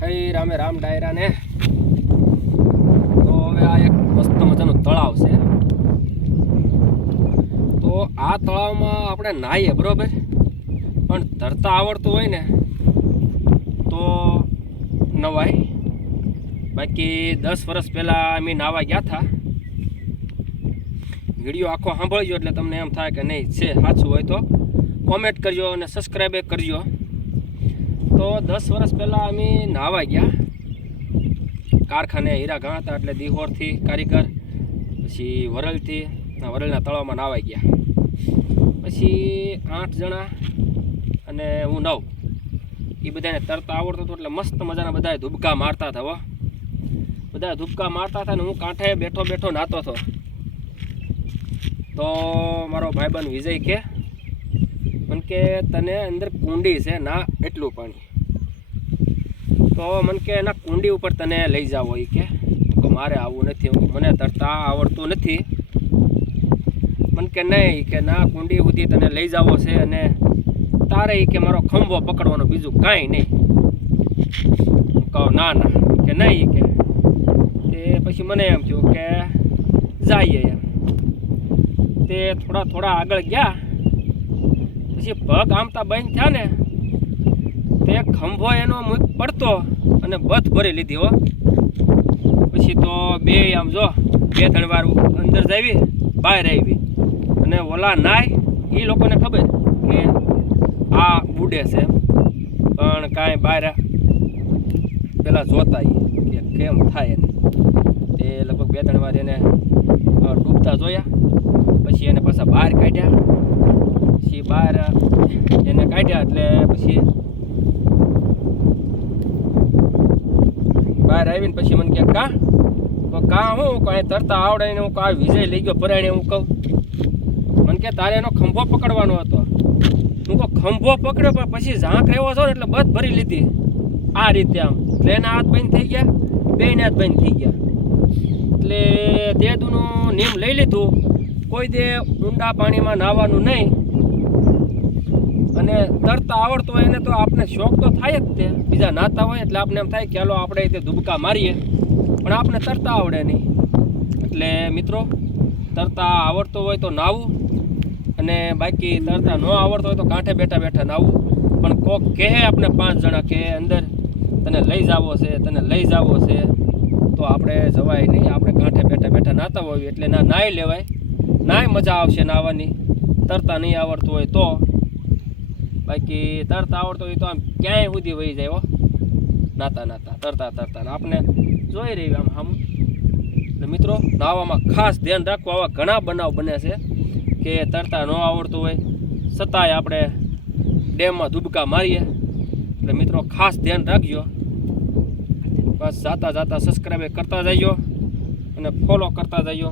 હઈ રામે રામ ડાયરા ને તો હવે આ એક મસ્ત મજાનું તળાવ છે. તો આ તળાવમાં આપણે નાહીએ બરોબર, પણ તરતા આવડતું હોય ને તો નવાય. બાકી 10 વર્ષ પહેલાં અમે નાવા ગયા હતા. વિડીયો આખો સાંભળજો એટલે તમને એમ થાય કે નહીં છે સાચું હોય તો કોમેન્ટ કરજો અને સબસ્ક્રાઈબ કરજો. તો 10 વર્ષ પહેલાં અમે નાહવા ગયા કારખાને હીરા ઘણા હતા, એટલે દિહોરથી કારીગર, પછી વરલના તળાવમાં નાહવા ગયા. પછી 8 જણા અને હું 9, એ બધાને તરતા આવડતું હતું એટલે મસ્ત મજાના બધા ધુબકા મારતા હતા. હો, બધા ધુબકા મારતા હતા ને હું કાંઠે બેઠો બેઠો નાહતો હતો. તો મારો ભાઈબંધ વિજય કે મને કે તને અંદર કુંડી છે ના એટલું પાણી, તો મને કે એના કુંડી ઉપર તને લઈ જાવ. એ કે મારે આવવું નથી, મને તરતા આવડતું નથી. મને કે નહીં, કે ના કુંડી સુધી તને લઈ જાવો છે અને તારે કે મારો ખંભો પકડવાનો, બીજું કાંઈ નહીં. કહો ના ના કે નહીં. કે તે પછી મને એમ થયું કે જઈએ એમ. તે થોડા આગળ ગયા પછી પગ આમતા બંધ થયા ને તે ખંભો એનો મુખ પડતો અને બથ ભરી લીધી. હો, પછી તો બે આમ જો 2-3 વાર અંદર જાવી બહાર આવી, અને ઓલા નાય એ લોકોને ખબર કે આ બુડે છે, પણ કાંઈ બહાર પેલા જોતા કે કેમ થાય એને. તે લગભગ 2-3 વાર એને ડૂબતા જોયા. પછી એને પાછા બહાર કાઢ્યા. પછી બહાર એને કાઢ્યા એટલે પછી બહાર આવીને પછી મને કે કાં હું કાંઈ તરતા આવડે ને હું કાં વિજય લઈ ગયો પરાણે. હું કહું મને કે તારે એનો ખંભો પકડવાનો હતો. હું કહું ખંભો પકડ્યો પણ પછી ઝાંક રહ્યો છો ને એટલે બધ ભરી લીધી આ રીતે આમ. એટલે એના હાથ બંધ થઈ ગયા, બેયને હાથ બંધ થઈ ગયા. એટલે દેદુનું નિયમ લઈ લીધું, કોઈ દે ઊંડા પાણીમાં નાહવાનું નહીં. અને તરતા આવડતો હોય એને તો આપણે શોખ તો થાય જ તે, બીજા નાતા હોય એટલે આપણે એમ થાય કે ચાલો આપણે તે ધુબકા મારીએ, પણ આપણે તરતા આવડે નહીં. એટલે મિત્રો, તરતા આવડતો હોય તો નાહવું, અને બાકી તરતા ન આવડતો હોય તો કાંઠે બેઠા બેઠા નાહવું. પણ કોક કહે આપણે 5 જણા કે અંદર તને લઈ જાવો છે, તને લઈ જાવો છે, તો આપણે જવાય નહીં. આપણે કાંઠે બેઠા બેઠા નાહતા હોઈએ એટલે નાહી લેવાય. નાય મજા આવશે નાહવાની, તરતા નહીં આવડતું હોય તો. બાકી તરતા આવડતું હોય તો આમ ક્યાંય સુધી વહી જાય. હો, નાતા તરતા આપણે જોઈ રહી આમ. એટલે મિત્રો, નાહવામાં ખાસ ધ્યાન રાખવું. આવા ઘણા બનાવ બને છે કે તરતા ન આવડતું હોય છતાંય આપણે ડેમમાં ધુબકા મારીએ. એટલે મિત્રો ખાસ ધ્યાન રાખજો. બસ જાતા સબસ્ક્રાઈબ કરતા જજો અને ફોલો કરતા જજો.